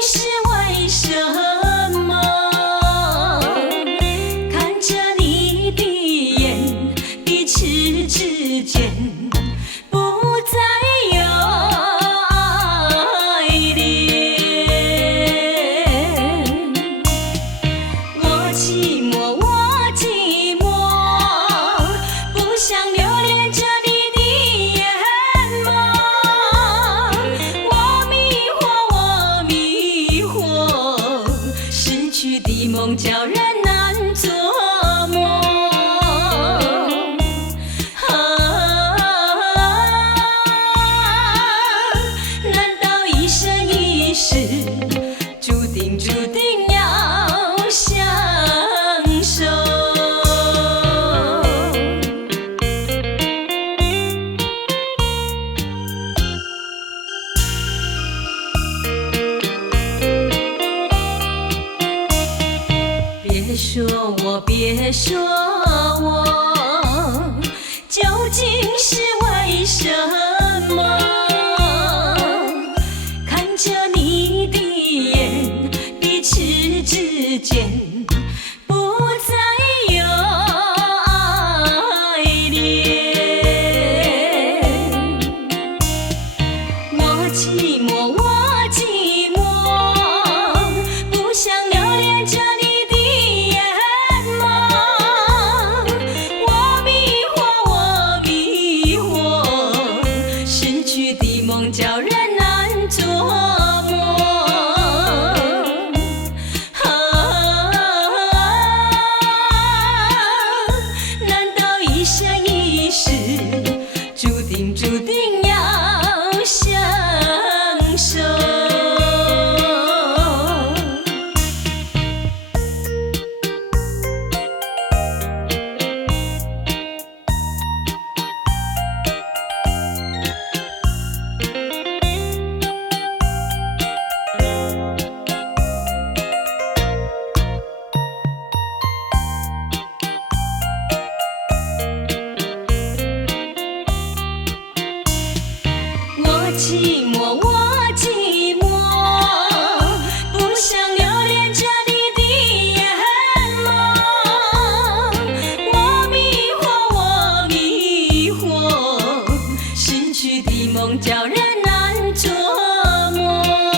是为什么？看着你的眼，彼此之间不再有爱恋。我寂寞，我寂寞，不想留恋着你的眼眸。我迷惑，我迷惑，失去的梦叫人难做梦。难道一生一世注定要相守？别说我，别说我，究竟是为什么？看着你的眼，彼此之间不再有爱恋。我寂寞，我寂寞，不想留恋着你的眼眸。我迷惑，我迷惑，失去的梦叫人难做梦。难道一生一世注定要相守？我寂寞，我寂寞，不想留恋着你的眼眸。我迷惑，我迷惑，失去的梦叫人难做梦。